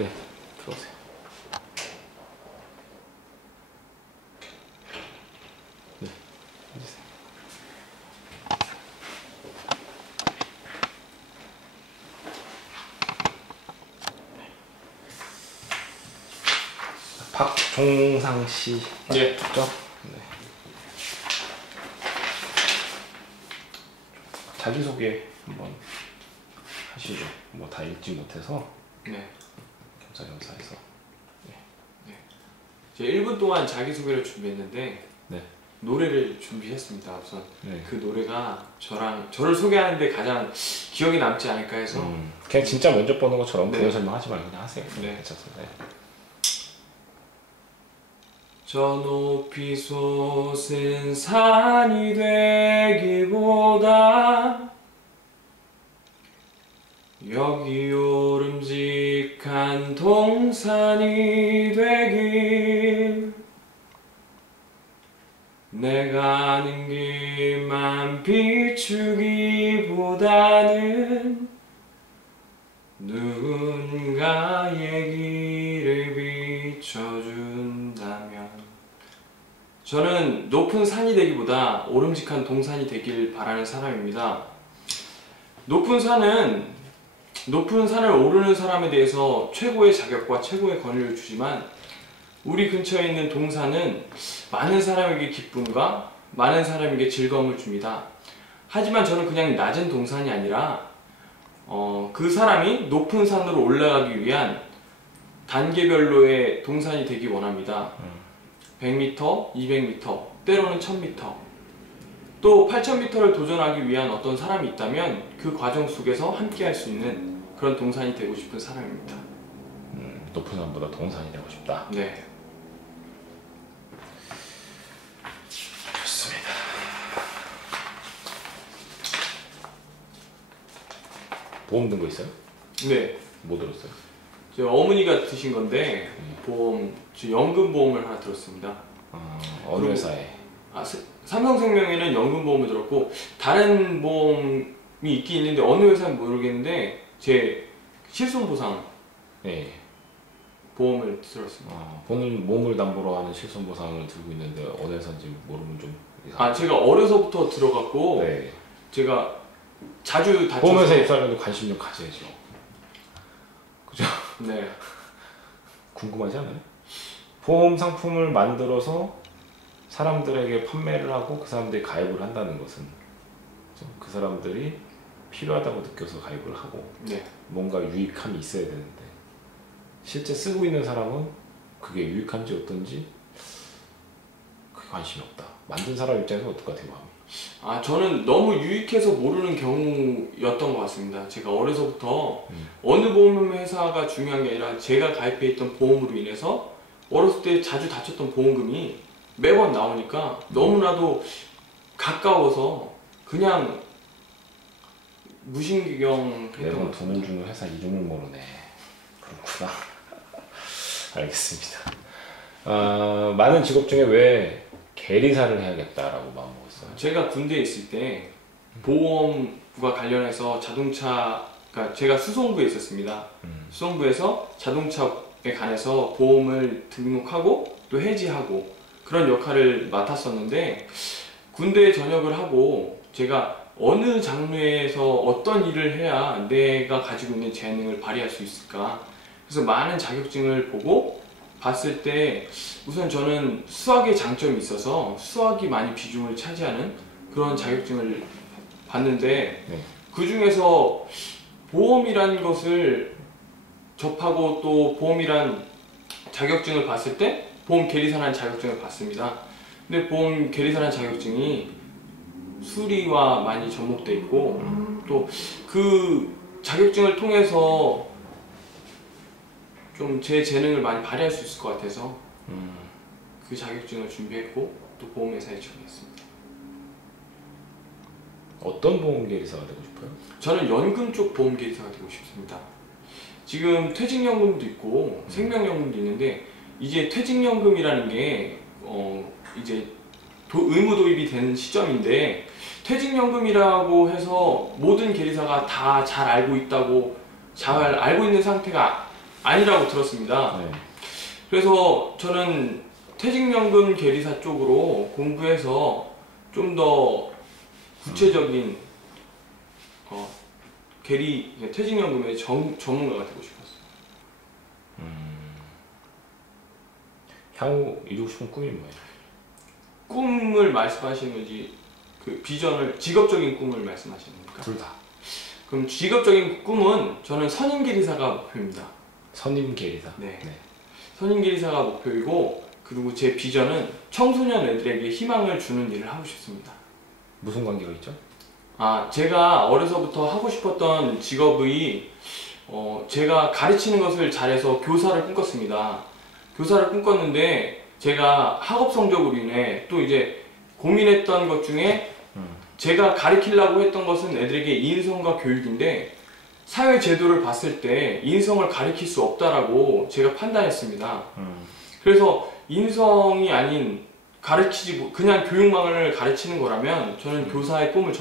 네, 들어오세요. 네, 앉으세요. 박종상 씨 네. 맞죠? 네. 자기소개 한번 하시죠. 뭐 다 읽지 못해서. 네. 겸사겸사해서. 네. 네. 제가 1분 동안 자기소개를 준비했는데 네. 노래를 준비했습니다. 우선 네. 그 노래가 저를 소개하는데 가장 기억에 남지 않을까 해서 그냥 진짜 면접 보는 것처럼 네. 부여 설명하지 말고 그냥 하세요. 네. 괜찮습니다. 네. 저 높이 솟은 산이 되기보다 여기 오름직한 동산이 되길 내가 아는 길만 비추기보다는 누군가의 길을 비춰준다면 저는 높은 산이 되기보다 오름직한 동산이 되길 바라는 사람입니다. 높은 산을 오르는 사람에 대해서 최고의 자격과 최고의 권위를 주지만 우리 근처에 있는 동산은 많은 사람에게 기쁨과 많은 사람에게 즐거움을 줍니다. 하지만 저는 그냥 낮은 동산이 아니라 그 사람이 높은 산으로 올라가기 위한 단계별로의 동산이 되기 원합니다. 100m, 200m, 때로는 1000m, 또 8000m를 도전하기 위한 어떤 사람이 있다면 그 과정 속에서 함께 할 수 있는 그런 동산이 되고 싶은 사람입니다. 높은 산보다 동산이 되고 싶다. 네. 좋습니다. 보험 든 거 있어요? 네. 뭐 들었어요? 저 어머니가 드신 건데 보험, 저 연금보험을 하나 들었습니다. 어느 회사에? 삼성생명에는 연금보험을 들었고 다른 보험이 있긴 있는데 어느 회사는 모르겠는데 제 실손보상 네. 보험을 들었습니다. 본인 몸을 담보로 하는 실손보상을 들고 있는데 어느 회사인지 모르면 좀 제가 어려서부터 들어갔고 네. 제가 자주 다쳐서 보험회사 입사하려면 관심 좀 가져야죠. 그죠? 네. 궁금하지 않아요? 보험 상품을 만들어서 사람들에게 판매를 하고 그 사람들이 가입을 한다는 것은 그 사람들이 필요하다고 느껴서 가입을 하고 네. 뭔가 유익함이 있어야 되는데 실제 쓰고 있는 사람은 그게 유익한지 어떤지 그게 관심이 없다. 만든 사람 입장에서 어떨 것 같아요? 마음이? 저는 너무 유익해서 모르는 경우였던 것 같습니다. 제가 어려서부터 어느 보험회사가 중요한 게 아니라 제가 가입해 있던 보험으로 인해서 어렸을 때 자주 다쳤던 보험금이 매번 나오니까 너무나도 가까워서 그냥 무신경 했던 매번 것 돈을 같습니다. 주는 회사 이름을 모르네. 그렇구나. 알겠습니다. 많은 직업 중에 왜 계리사를 해야겠다라고 마음먹었어요? 제가 군대에 있을 때 보험과 관련해서 그러니까 제가 수송부에 있었습니다. 수송부에서 자동차에 관해서 보험을 등록하고 또 해지하고 그런 역할을 맡았었는데 군대에 전역을 하고 제가 어느 장르에서 어떤 일을 해야 내가 가지고 있는 재능을 발휘할 수 있을까, 그래서 많은 자격증을 보고 봤을 때 우선 저는 수학의 장점이 있어서 수학이 많이 비중을 차지하는 그런 자격증을 봤는데 네. 그 중에서 보험이라는 것을 접하고 또 보험이란 자격증을 봤을 때 보험 계리사라는 자격증을 봤습니다. 근데 보험 계리사라는 자격증이 수리와 많이 접목돼 있고 또 그 자격증을 통해서 좀 제 재능을 많이 발휘할 수 있을 것 같아서 그 자격증을 준비했고 또 보험회사에 지원했습니다. 어떤 보험 계리사가 되고 싶어요? 저는 연금 쪽 보험 계리사가 되고 싶습니다. 지금 퇴직연금도 있고 생명연금도 있는데 이제 퇴직연금이라는 게 이제 의무 도입이 되는 시점인데 퇴직연금이라고 해서 모든 계리사가 다 잘 알고 있다고 잘 알고 있는 상태가 아니라고 들었습니다. 네. 그래서 저는 퇴직연금 계리사 쪽으로 공부해서 좀 더 구체적인 퇴직연금의 전문가가 되고 싶었어요. 향후 이루고 싶은 꿈이 뭐예요? 꿈을 말씀하시는 건지 그 비전을 직업적인 꿈을 말씀하시는 겁니까? 둘 다. 그럼 직업적인 꿈은 저는 선임계리사가 목표입니다. 선임계리사. 네. 네. 선임계리사가 목표이고 그리고 제 비전은 청소년 애들에게 희망을 주는 일을 하고 싶습니다. 무슨 관계가 있죠? 제가 어려서부터 하고 싶었던 직업이 제가 가르치는 것을 잘해서 교사를 꿈꿨습니다. 교사를 꿈꿨는데 제가 학업 성적으로 인해 또 이제 고민했던 것 중에 제가 가르치려고 했던 것은 애들에게 인성과 교육인데 사회 제도를 봤을 때 인성을 가르칠 수 없다라고 제가 판단했습니다. 그래서 인성이 아닌 그냥 교육망을 가르치는 거라면 저는 교사의 꿈을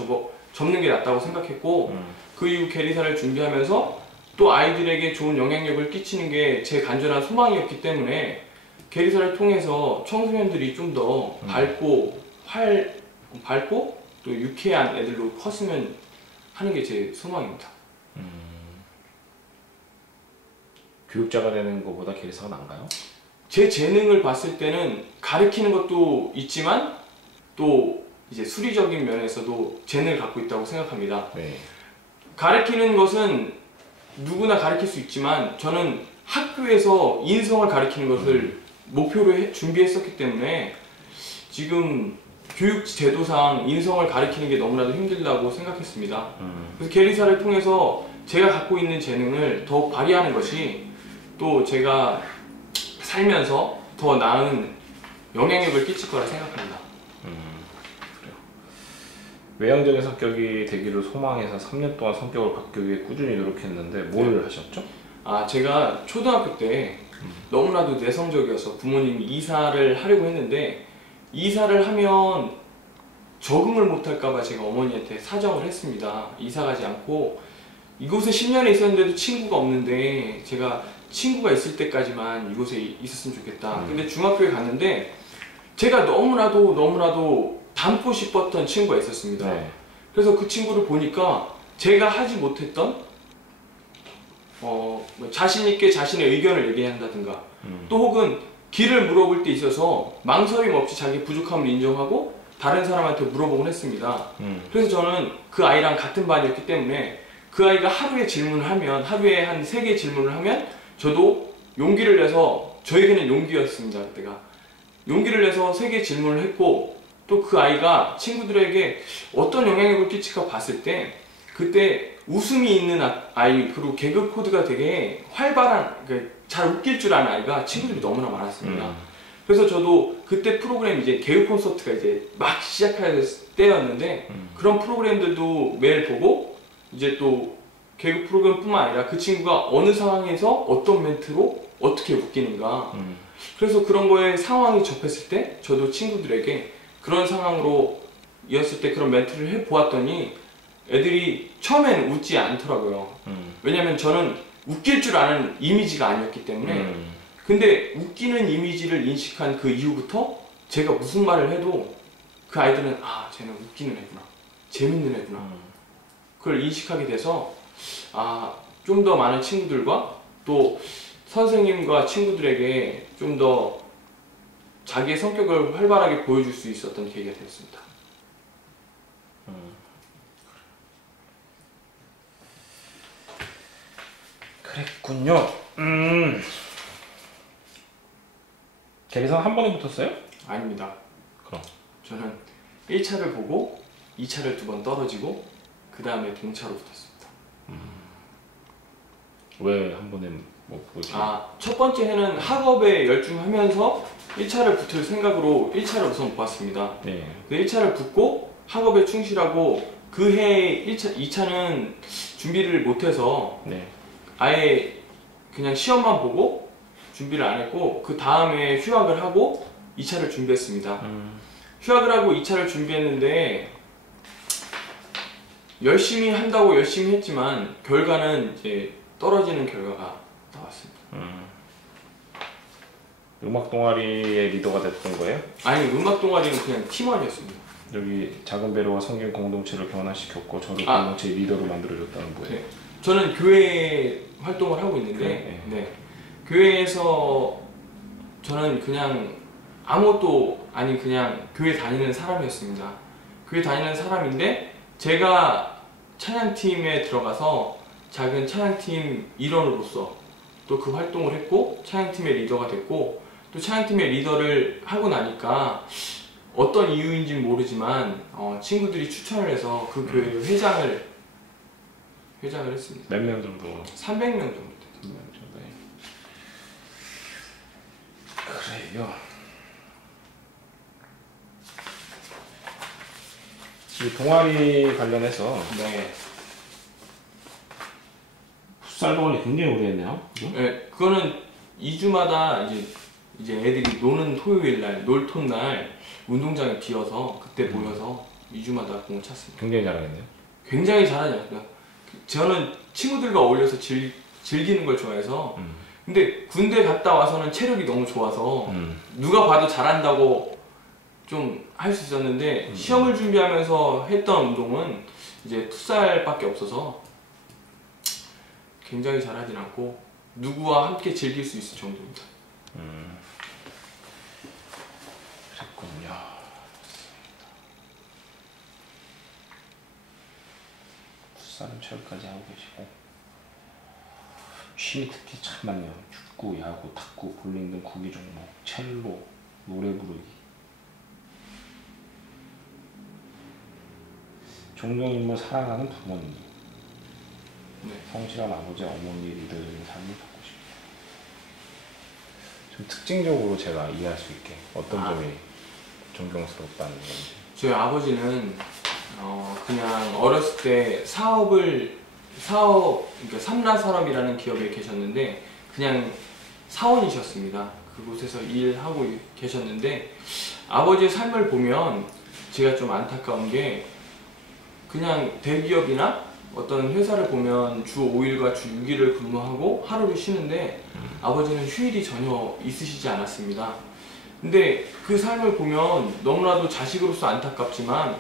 접는 게 낫다고 생각했고 그 이후 계리사를 준비하면서 또 아이들에게 좋은 영향력을 끼치는 게 제 간절한 소망이었기 때문에 계리사를 통해서 청소년들이 좀 더 밝고 또 유쾌한 애들로 컸으면 하는 게 제 소망입니다. 교육자가 되는 것보다 계리사가 나은가요? 제 재능을 봤을 때는 가르치는 것도 있지만 또 이제 수리적인 면에서도 재능을 갖고 있다고 생각합니다. 네. 가르치는 것은 누구나 가르칠 수 있지만 저는 학교에서 인성을 가르치는 것을 목표로 준비했었기 때문에 지금 교육 제도상 인성을 가르치는 게 너무나도 힘들다고 생각했습니다. 그래서 계리사를 통해서 제가 갖고 있는 재능을 더욱 발휘하는 것이 또 제가 살면서 더 나은 영향력을 끼칠 거라 생각합니다. 그래요. 외향적인 성격이 되기를 소망해서 3년 동안 성격을 바꾸기 위해 꾸준히 노력했는데 뭘 하셨죠? 제가 초등학교 때 너무나도 내성적이어서 부모님이 이사를 하려고 했는데 이사를 하면 적응을 못할까봐 제가 어머니한테 사정을 했습니다. 이사 가지 않고 이곳에 10년을 있었는데도 친구가 없는데 제가 친구가 있을 때까지만 이곳에 있었으면 좋겠다. 근데 중학교에 갔는데 제가 너무나도 닮고 싶었던 친구가 있었습니다. 네. 그래서 그 친구를 보니까 제가 하지 못했던 자신 있게 자신의 의견을 얘기한다든가 또 혹은 길을 물어볼 때 있어서 망설임 없이 자기 부족함을 인정하고 다른 사람한테 물어보곤 했습니다. 그래서 저는 그 아이랑 같은 반이었기 때문에 그 아이가 하루에 한 3개 질문을 하면 저도 용기를 내서 저에게는 용기였습니다. 그때가 용기를 내서 3개 질문을 했고 또 그 아이가 친구들에게 어떤 영향력을 끼칠까 봤을 때 그때 웃음이 있는 아이 그리고 개그 코드가 되게 활발한 잘 웃길 줄 아는 아이가 친구들이 너무나 많았습니다. 그래서 저도 그때 프로그램 이제 개그 콘서트가 이제 막 시작할 때였는데 그런 프로그램들도 매일 보고 이제 또 개그 프로그램뿐만 아니라 그 친구가 어느 상황에서 어떤 멘트로 어떻게 웃기는가 그래서 그런 거에 상황이 접했을 때 저도 친구들에게 그런 상황으로 이었을 때 그런 멘트를 해보았더니 애들이 처음에는 웃지 않더라고요. 왜냐면 저는 웃길 줄 아는 이미지가 아니었기 때문에 근데 웃기는 이미지를 인식한 그 이후부터 제가 무슨 말을 해도 그 아이들은 쟤는 웃기는 애구나 재밌는 애구나 그걸 인식하게 돼서 좀 더 많은 친구들과 또 선생님과 친구들에게 좀 더 자기의 성격을 활발하게 보여줄 수 있었던 계기가 되었습니다. 그랬군요. 계리사 한 번에 붙었어요? 아닙니다. 그럼 저는 1차를 보고 2차를 2번 떨어지고 그 다음에 동차로 붙었습니다. 왜 한 번에 못 보지? 첫 번째 해는 학업에 열중하면서 1차를 붙을 생각으로 1차를 우선 보았습니다. 네. 1차를 붙고 학업에 충실하고 그 해 2차는 준비를 못해서 네. 아예 그냥 시험만 보고 준비를 안 했고 그 다음에 휴학을 하고 2차를 준비했습니다. 휴학을 하고 2차를 준비했는데 열심히 한다고 열심히 했지만 결과는 이제 떨어지는 결과가 나왔습니다. 같습니다. 음악 동아리의 리더가 됐던 거예요? 아니, 음악 동아리는 그냥 팀원이었습니다. 여기 작은 배로와 성경 공동체를 변화시켰고 저를 아. 공동체의 리더로 만들어줬다는 거예요. 네. 저는 교회 활동을 하고 있는데, 네. 교회에서 저는 그냥 아무것도 아닌 그냥 교회 다니는 사람이었습니다. 교회 다니는 사람인데 제가 찬양팀에 들어가서 작은 찬양팀 일원으로서 또 그 활동을 했고 찬양팀의 리더가 됐고 또 찬양팀의 리더를 하고 나니까 어떤 이유인지 모르지만 친구들이 추천을 해서 그 교회 회장을 했습니다. 몇 명 정도? 300명 정도 됐습니다. 3명 정도. 그래요. 이 동아리 관련해서 네. 풋살 동아리 굉장히 오래 했네요. 그죠? 네, 그거는 2주마다 이제 애들이 노는 토요일 날, 놀토 날 운동장에 비어서 그때 모여서 2주마다 공을 찼습니다. 굉장히 잘하겠네요. 굉장히 잘하죠. 저는 친구들과 어울려서 즐기는 걸 좋아해서 근데 군대 갔다 와서는 체력이 너무 좋아서 누가 봐도 잘한다고 좀 할 수 있었는데 시험을 준비하면서 했던 운동은 이제 풋살밖에 없어서 굉장히 잘하진 않고 누구와 함께 즐길 수 있을 정도입니다. 그랬군요. 풋살은 체육까지 하고 계시고 취미 특기 참 많네요. 축구, 야구, 탁구, 볼링 등 구기 종목, 첼로, 노래 부르기. 존경인물 사랑하는 부모님. 네. 성실한 아버지, 어머니 리더적인 삶을 갖고 싶다. 좀 특징적으로 제가 이해할 수 있게 어떤 점이 존경스럽다는 건지. 저희 아버지는 그냥 어렸을 때 그러니까 삼라산업이라는 기업에 계셨는데 그냥 사원이셨습니다. 그곳에서 일하고 계셨는데 아버지의 삶을 보면 제가 좀 안타까운 게 그냥 대기업이나 어떤 회사를 보면 주 5일과 주 6일을 근무하고 하루를 쉬는데 아버지는 휴일이 전혀 있으시지 않았습니다. 근데 그 삶을 보면 너무나도 자식으로서 안타깝지만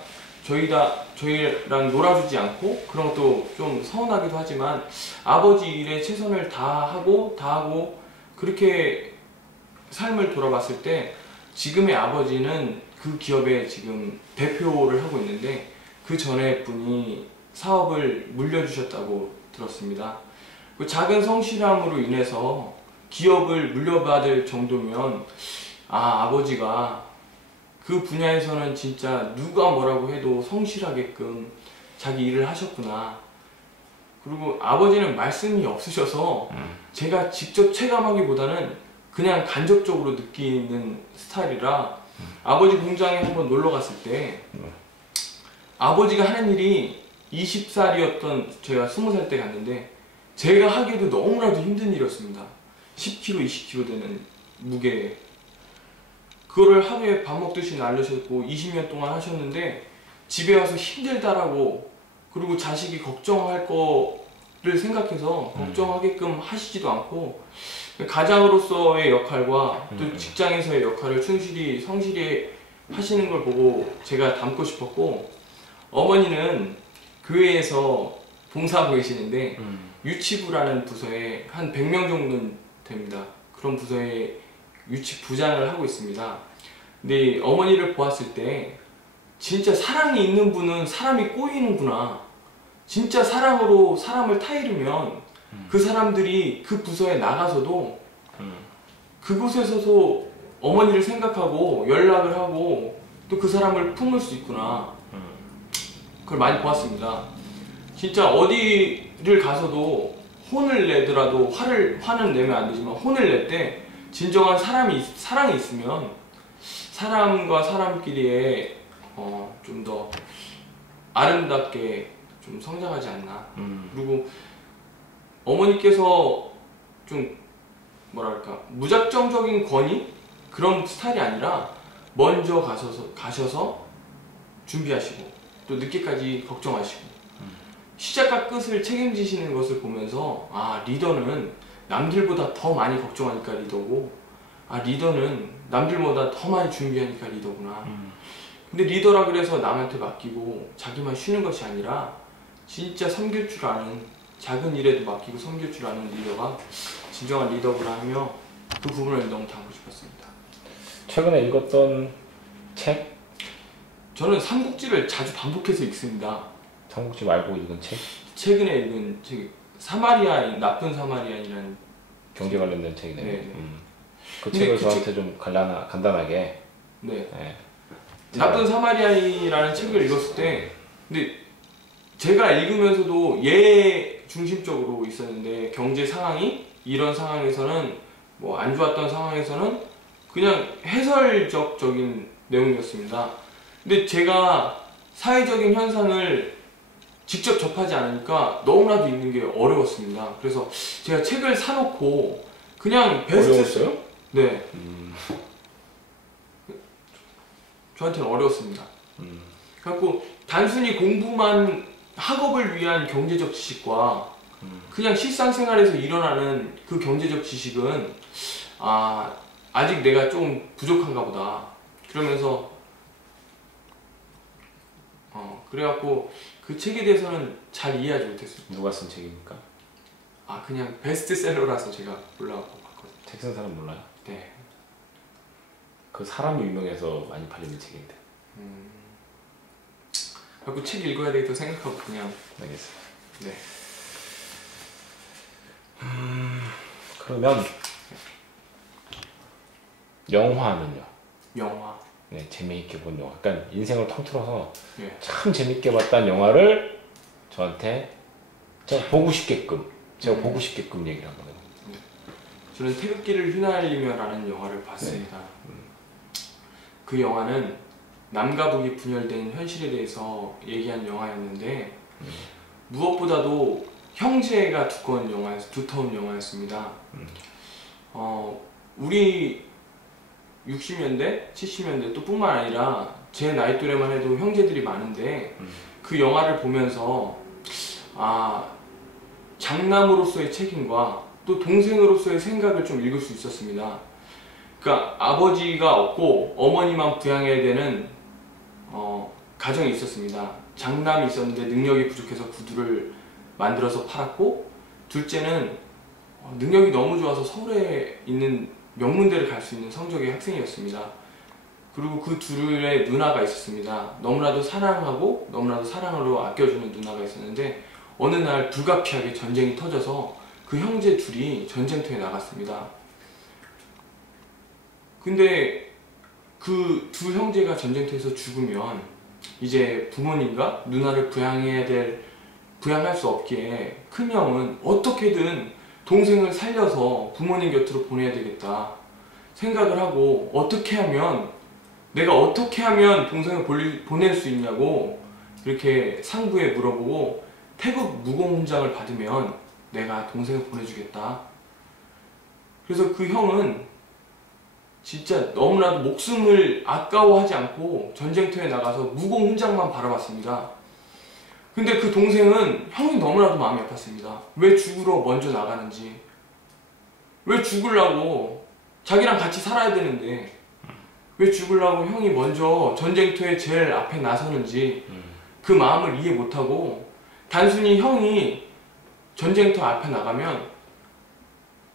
저희랑 놀아주지 않고 그런 것도 좀 서운하기도 하지만 아버지 일에 최선을 다하고 그렇게 삶을 돌아봤을 때 지금의 아버지는 그 기업의 지금 대표를 하고 있는데 그 전에 분이 사업을 물려주셨다고 들었습니다. 그 작은 성실함으로 인해서 기업을 물려받을 정도면 아버지가 그 분야에서는 진짜 누가 뭐라고 해도 성실하게끔 자기 일을 하셨구나. 그리고 아버지는 말씀이 없으셔서 제가 직접 체감하기보다는 그냥 간접적으로 느끼는 스타일이라 아버지 공장에 한번 놀러 갔을 때 아버지가 하는 일이 20살이었던 제가 20살 때 갔는데 제가 하기에도 너무나도 힘든 일이었습니다. 10kg, 20kg 되는 무게 그거를 하루에 밥 먹듯이 날르셨고 20년 동안 하셨는데 집에 와서 힘들다라고 그리고 자식이 걱정할 거를 생각해서 걱정하게끔 하시지도 않고 가장으로서의 역할과 또 직장에서의 역할을 성실히 하시는 걸 보고 제가 닮고 싶었고 어머니는 교회에서 봉사하고 계시는데 유치부라는 부서에 한 100명 정도 됩니다. 그런 부서에 유치부장을 하고 있습니다. 근데 어머니를 보았을 때 진짜 사랑이 있는 분은 사람이 꼬이는구나. 진짜 사랑으로 사람을 타이르면 그 사람들이 그 부서에 나가서도 그곳에서도 어머니를 생각하고 연락을 하고 또 그 사람을 품을 수 있구나. 그걸 많이 보았습니다. 진짜 어디를 가서도 혼을 내더라도 화는 내면 안 되지만 혼을 낼 때 진정한 사랑이 있으면 사람과 사람끼리의 좀 더 아름답게 좀 성장하지 않나. 그리고 어머니께서 좀 뭐랄까 무작정적인 권위 그런 스타일이 아니라 먼저 가셔서 준비하시고 또 늦게까지 걱정하시고 시작과 끝을 책임지시는 것을 보면서 리더는 남들보다 더 많이 걱정하니까 리더고, 아 리더는 남들보다 더 많이 준비하니까 리더구나. 근데 리더라 그래서 남한테 맡기고 자기만 쉬는 것이 아니라 진짜 섬길 줄 아는, 작은 일에도 맡기고 섬길 줄 아는 리더가 진정한 리더구나 하며 그 부분을 너무 담고 싶었습니다. 최근에 읽었던 책? 저는 삼국지를 자주 반복해서 읽습니다. 삼국지 말고 읽은 책? 최근에 읽은 책, 나쁜 사마리아인이라는 경제 관련된 책이네요. 네. 그 근데 책을 그 저한테 좀 간단하게. 네. 네. 나쁜 사마리아인이라는 책을 읽었을 때, 근데 제가 읽으면서도 얘 중심적으로 있었는데, 경제 상황이 이런 상황에서는 뭐 안 좋았던 상황에서는 그냥 해설적인 내용이었습니다. 근데 제가 사회적인 현상을 직접 접하지 않으니까 너무나도 읽는 게 어려웠습니다. 그래서 제가 책을 사놓고 그냥 어려웠어요? 네. 저한테는 어려웠습니다. 그래갖고 단순히 공부만, 학업을 위한 경제적 지식과 그냥 실상생활에서 일어나는 그 경제적 지식은 아직 내가 좀 부족한가 보다. 그러면서 그래갖고 그 책에 대해서는 잘 이해하지 못했습니다. 누가 쓴 책입니까? 그냥 베스트셀러라서 제가 올라가고 봤거든요. 책 쓴 사람 몰라요? 네. 그 사람이 유명해서 많이 팔리는 책인데. 그래갖고 책 읽어야 되겠다 생각하고 그냥. 알겠습니다. 네. 그러면 영화는요? 영화. 네, 재미있게 본 영화. 그러니까 인생을 통틀어서 네. 참 재밌게 봤다는 영화를 저한테 제가 보고 싶게끔 얘기를 한번 해요. 저는 태극기를 휘날리며라는 영화를 봤습니다. 그 영화는 남과 북이 분열된 현실에 대해서 얘기한 영화였는데 무엇보다도 형제가 두터운 영화였습니다. 우리 60년대, 70년대 또 뿐만 아니라 제 나이 또래만 해도 형제들이 많은데 그 영화를 보면서 장남으로서의 책임과 또 동생으로서의 생각을 좀 읽을 수 있었습니다. 그러니까 아버지가 없고 어머니만 부양해야 되는 가정이 있었습니다. 장남이 있었는데 능력이 부족해서 구두를 만들어서 팔았고, 둘째는 능력이 너무 좋아서 서울에 있는 명문대를 갈 수 있는 성적의 학생이었습니다. 그리고 그 둘의 누나가 있었습니다. 너무나도 사랑하고 너무나도 사랑으로 아껴주는 누나가 있었는데, 어느 날 불가피하게 전쟁이 터져서 그 형제 둘이 전쟁터에 나갔습니다. 근데 그 두 형제가 전쟁터에서 죽으면 이제 부모님과 누나를 부양할 수 없기에 큰 형은 어떻게든 동생을 살려서 부모님 곁으로 보내야 되겠다 생각을 하고, 내가 어떻게 하면 동생을 보낼 수 있냐고 이렇게 상부에 물어보고, 태국 무공훈장을 받으면 내가 동생을 보내주겠다. 그래서 그 형은 진짜 너무나도 목숨을 아까워하지 않고 전쟁터에 나가서 무공훈장만 바라봤습니다. 근데 그 동생은 형이 너무나도 마음이 아팠습니다. 왜 죽으러 먼저 나가는지, 왜 죽으려고, 자기랑 같이 살아야 되는데 왜 죽으려고 형이 먼저 전쟁터에 제일 앞에 나서는지 그 마음을 이해 못하고, 단순히 형이 전쟁터 앞에 나가면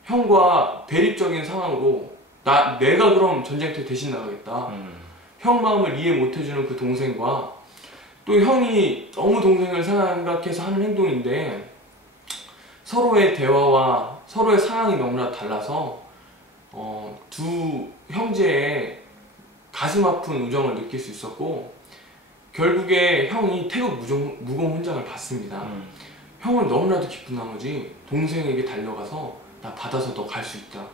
형과 대립적인 상황으로 내가 그럼 전쟁터에 대신 나가겠다. 형 마음을 이해 못해주는 그 동생과, 또 형이 너무 동생을 생각해서 하는 행동인데 서로의 대화와 서로의 상황이 너무나 달라서 두 형제의 가슴 아픈 우정을 느낄 수 있었고, 결국에 형이 태국 무공훈장을 받습니다. 형은 너무나도 기쁜 나머지 동생에게 달려가서 나 받아서 너 갈 수 있다.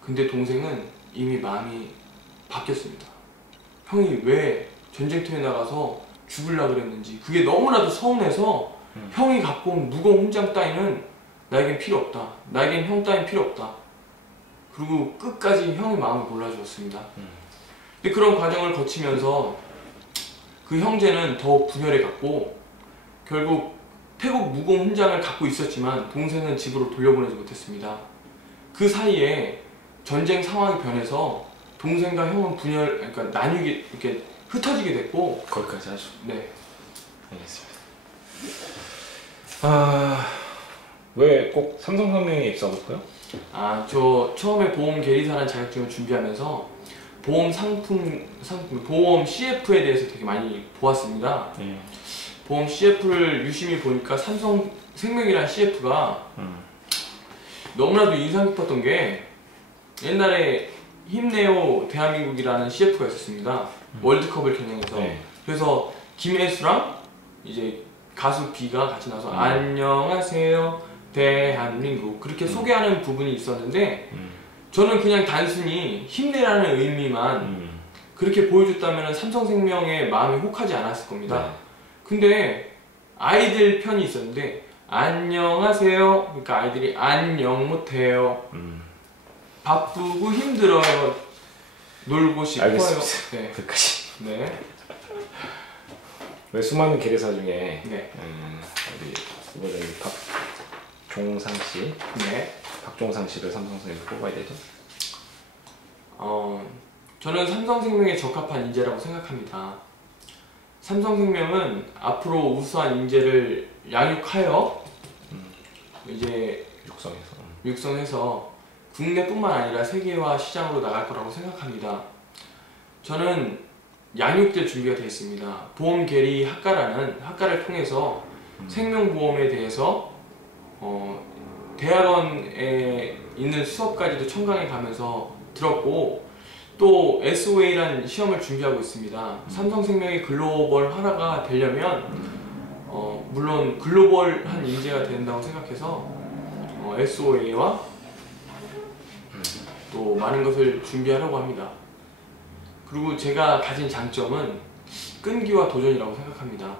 근데 동생은 이미 마음이 바뀌었습니다. 형이 왜 전쟁터에 나가서 죽으려고 그랬는지 그게 너무나도 서운해서 형이 갖고 온 무공훈장 따위는 나에겐 필요 없다. 나에겐 형 따윈 필요 없다. 그리고 끝까지 형의 마음을 몰라주었습니다. 근데 그런 과정을 거치면서 그 형제는 더욱 분열해 갔고, 결국 태국 무공 훈장을 갖고 있었지만 동생은 집으로 돌려보내지 못했습니다. 그 사이에 전쟁 상황이 변해서 동생과 형은 그러니까 나뉘게, 이렇게 흩어지게 됐고. 거기까지 하죠. 네. 알겠습니다. 왜 꼭 삼성생명에 입사하셨고요? 저 처음에 보험 계리사라는 자격증을 준비하면서 보험 보험 CF에 대해서 되게 많이 보았습니다. 네. 보험 CF를 유심히 보니까 삼성생명이라는 CF가 너무나도 인상 깊었던 게, 옛날에 힘내요 대한민국이라는 CF가 있었습니다. 월드컵을 겨냥해서. 네. 그래서 김혜수랑 이제 가수 B가 같이 나와서 안녕하세요 대한민국 그렇게 소개하는 부분이 있었는데, 저는 그냥 단순히 힘내라는 의미만 그렇게 보여줬다면 삼성생명의 마음이 혹하지 않았을 겁니다. 네. 근데 아이들 편이 있었는데 안녕하세요, 그러니까 아이들이 안녕 못해요, 바쁘고 힘들어요, 놀고 싶어요. 알겠습니다. 네. 끝까지. 네. 왜 수많은 계리사 중에 네. 우리 이번에 박종상 씨, 네. 박종상 씨를 삼성생명에 뽑아야 되죠? 저는 삼성생명에 적합한 인재라고 생각합니다. 삼성생명은 앞으로 우수한 인재를 양육하여 이제 육성해서 국내뿐만 아니라 세계화 시장으로 나갈 거라고 생각합니다. 저는 양육될 준비가 되어 있습니다. 보험 계리 학과라는 학과를 통해서 생명보험에 대해서 대학원에 있는 수업까지도 청강에 가면서 들었고, 또 SOA라는 시험을 준비하고 있습니다. 삼성생명이 글로벌 하나가 되려면 물론 글로벌한 인재가 된다고 생각해서 SOA와 또 많은 것을 준비하려고 합니다. 그리고 제가 가진 장점은 끈기와 도전이라고 생각합니다.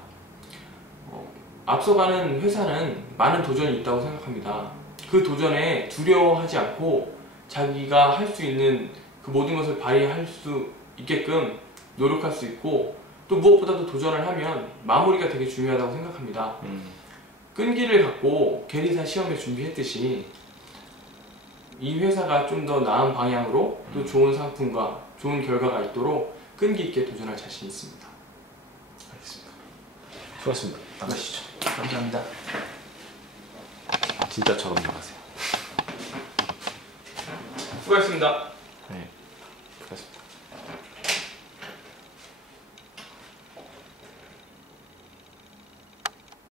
앞서가는 회사는 많은 도전이 있다고 생각합니다. 그 도전에 두려워하지 않고 자기가 할 수 있는 그 모든 것을 발휘할 수 있게끔 노력할 수 있고, 또 무엇보다도 도전을 하면 마무리가 되게 중요하다고 생각합니다. 끈기를 갖고 계리사 시험에 준비했듯이 이 회사가 좀 더 나은 방향으로 또 좋은 상품과 좋은 결과가 있도록 끈기 있게 도전할 자신 있습니다. 알겠습니다. 수고하셨습니다. 나가시죠. 감사합니다. 진짜처럼 나가세요. 수고하셨습니다. 네.